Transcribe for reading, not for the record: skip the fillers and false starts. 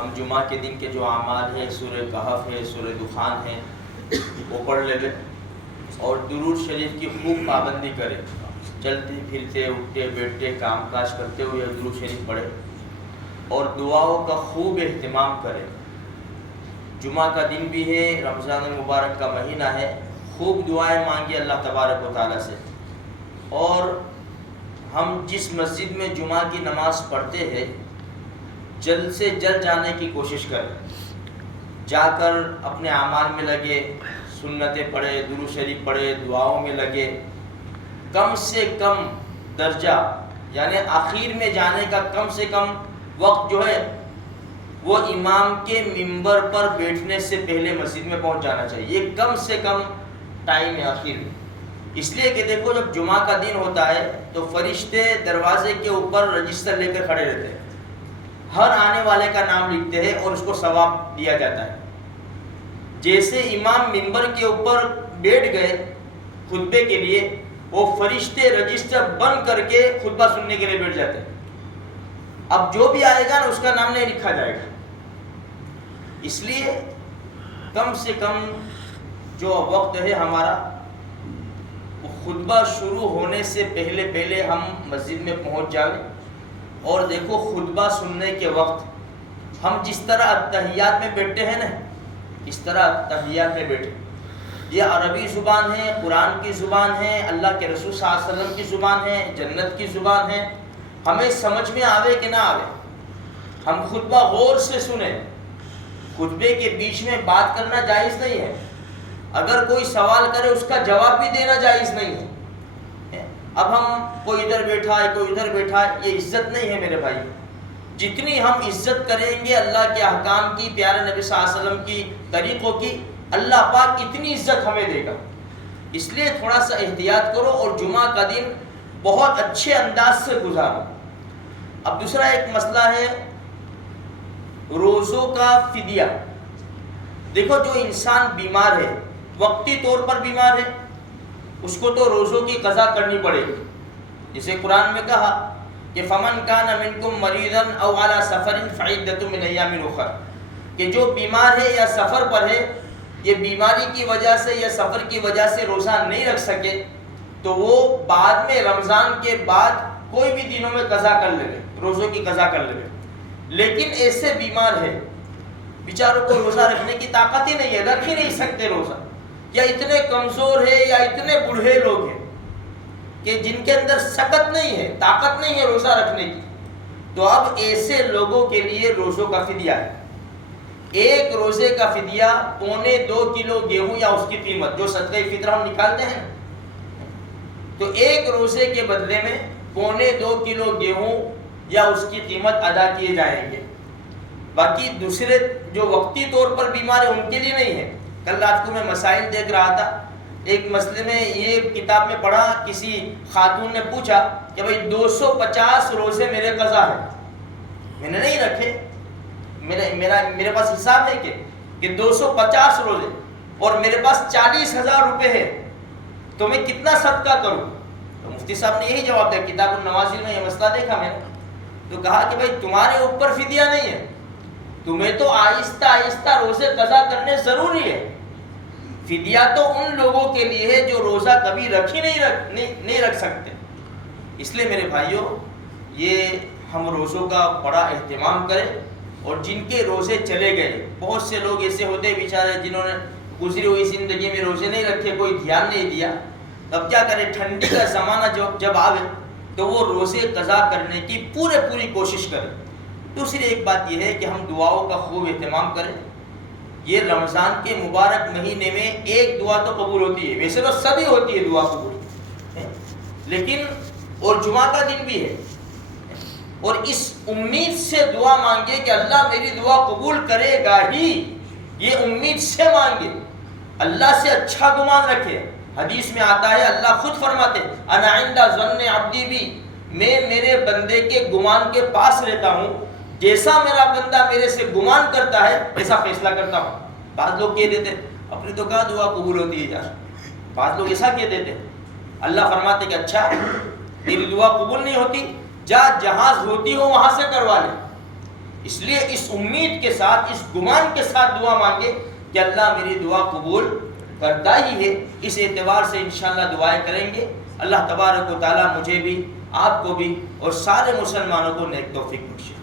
ہم جمعہ کے دن کے جو اعمال ہے، سورہ کہف ہے، سورہ دخان ہے، وہ پڑھ لے اور درود شریف کی خوب پابندی کرے. چلتے پھرتے اٹھتے بیٹھتے کام کاج کرتے ہوئے درود شریف پڑھے اور دعاؤں کا خوب اہتمام کرے. جمعہ کا دن بھی ہے، رمضان المبارک کا مہینہ ہے، خوب دعائیں مانگے اللہ تبارک و تعالیٰ سے. اور ہم جس مسجد میں جمعہ کی نماز پڑھتے ہیں جلد سے جلد جانے کی کوشش کریں. جا کر اپنے اعمال میں لگے، سنتیں پڑھے، درود شریف پڑھے، دعاؤں میں لگے. کم سے کم درجہ یعنی آخر میں جانے کا کم سے کم وقت جو ہے وہ امام کے منبر پر بیٹھنے سے پہلے مسجد میں پہنچ جانا چاہیے. یہ کم سے کم ٹائم ہے آخر میں. اس لیے کہ دیکھو جب جمعہ کا دن ہوتا ہے تو فرشتے دروازے کے اوپر رجسٹر لے کر کھڑے رہتے ہیں، ہر آنے والے کا نام لکھتے ہیں اور اس کو ثواب دیا جاتا ہے. جیسے امام منبر کے اوپر بیٹھ گئے خطبے کے لیے، وہ فرشتے رجسٹر بند کر کے خطبہ سننے کے لیے بیٹھ جاتے ہیں. اب جو بھی آئے گا نا اس کا نام نہیں لکھا جائے گا. اس لیے کم سے کم جو وقت ہے ہمارا، وہ خطبہ شروع ہونے سے پہلے ہم مسجد میں پہنچ جائیں. اور دیکھو خطبہ سننے کے وقت ہم جس طرح اتحیات میں بیٹھتے ہیں نا، اس طرح اتحیات میں بیٹھے. یہ عربی زبان ہے، قرآن کی زبان ہے، اللہ کے رسول صلی اللہ علیہ وسلم کی زبان ہے، جنت کی زبان ہے. ہمیں سمجھ میں آوے کہ نہ آوے، ہم خطبہ غور سے سنیں. خطبے کے بیچ میں بات کرنا جائز نہیں ہے. اگر کوئی سوال کرے اس کا جواب بھی دینا جائز نہیں ہے. اب ہم کوئی ادھر بیٹھا ہے کوئی ادھر بیٹھا ہے، یہ عزت نہیں ہے میرے بھائی. جتنی ہم عزت کریں گے اللہ کے احکام کی، پیارے نبی صلی اللہ علیہ وسلم کی طریقوں کی، اللہ پاک اتنی عزت ہمیں دے گا. اس لیے تھوڑا سا احتیاط کرو اور جمعہ کا دن بہت اچھے انداز سے گزارو. اب دوسرا ایک مسئلہ ہے روزوں کا فدیہ. دیکھو جو انسان بیمار ہے، وقتی طور پر بیمار ہے، اس کو تو روزوں کی قضا کرنی پڑے گی. جسے قرآن میں کہا کہ فمن کان منکم مریضا او علی سفر فعدۃ من ایام اخر، کہ جو بیمار ہے یا سفر پر ہے، یہ بیماری کی وجہ سے یا سفر کی وجہ سے روزہ نہیں رکھ سکے تو وہ بعد میں رمضان کے بعد کوئی بھی دنوں میں قضا کر لے، روزوں کی قضا کر لے. لیکن ایسے بیمار ہے بیچاروں کو روزہ رکھنے کی طاقت ہی نہیں ہے، رکھ ہی نہیں سکتے روزہ، یا اتنے کمزور ہے یا اتنے بوڑھے لوگ ہیں کہ جن کے اندر سکت نہیں ہے، طاقت نہیں ہے روزہ رکھنے کی، تو اب ایسے لوگوں کے لیے روزوں کا فدیہ ہے. ایک روزے کا فدیہ 1.25 کلو گیہوں یا اس کی قیمت، جو صدقہ فطر ہم نکالتے ہیں، تو ایک روزے کے بدلے میں 1.25 کلو گیہوں یا اس کی قیمت ادا کیے جائیں گے. باقی دوسرے جو وقتی طور پر بیمار ہیں ان کے لیے نہیں ہے. کل رات کو میں مسائل دیکھ رہا تھا، ایک مسئلے میں یہ کتاب میں پڑھا، کسی خاتون نے پوچھا کہ بھائی 250 روزے میرے قضا ہے، میں نے نہیں رکھے، میرے پاس حساب ہے کہ 250 روزے اور میرے پاس 40,000 روپے ہے، تو میں کتنا صدقہ کروں؟ تو مفتی صاحب نے یہی جواب دیا، کتاب النوازل میں یہ مسئلہ دیکھا میں نے، تو کہا کہ بھائی تمہارے اوپر فدیہ نہیں ہے، تمہیں تو آہستہ آہستہ روزے قضا کرنے ضروری ہے. فدیہ تو ان لوگوں کے لیے ہے جو روزہ کبھی نہیں رکھ سکتے. اس لیے میرے بھائیوں، یہ ہم روزوں کا بڑا اہتمام کریں. اور جن کے روزے چلے گئے، بہت سے لوگ ایسے ہوتے ہیں بیچارے جنہوں نے گزری ہوئی زندگی میں روزے نہیں رکھے، کوئی دھیان نہیں دیا، اب کیا کریں، ٹھنڈی کا زمانہ جب آوے تو وہ روزے قضا کرنے کی پوری کوشش کریں. دوسری ایک بات یہ ہے کہ ہم دعاؤں کا خوب اہتمام کریں. یہ رمضان کے مبارک مہینے میں ایک دعا تو قبول ہوتی ہے، ویسے تو سبھی ہوتی ہے دعا قبول، لیکن اور جمعہ کا دن بھی ہے، اور اس امید سے دعا مانگے کہ اللہ میری دعا قبول کرے گا ہی، یہ امید سے مانگے، اللہ سے اچھا گمان رکھے. حدیث میں آتا ہے اللہ خود فرماتے انا عند ظن عبدی بی، میں میرے بندے کے گمان کے پاس رہتا ہوں، جیسا میرا بندہ میرے سے گمان کرتا ہے ایسا فیصلہ کرتا ہوں. بعض لوگ کہہ دیتے اپنی تو کہاں دعا قبول ہوتی ہے یار، بعض لوگ ایسا کہہ دیتے. اللہ فرماتے کہ اچھا تیری دعا قبول نہیں ہوتی، جا جہاز ہوتی ہو وہاں سے کروا لے. اس لیے اس امید کے ساتھ، اس گمان کے ساتھ دعا مانگے کہ اللہ میری دعا قبول کرتا ہی ہے. اس اعتبار سے انشاءاللہ دعائیں کریں گے. اللہ تبارک و تعالیٰ مجھے بھی، آپ کو بھی اور سارے مسلمانوں کو نیک توفیق بخشے.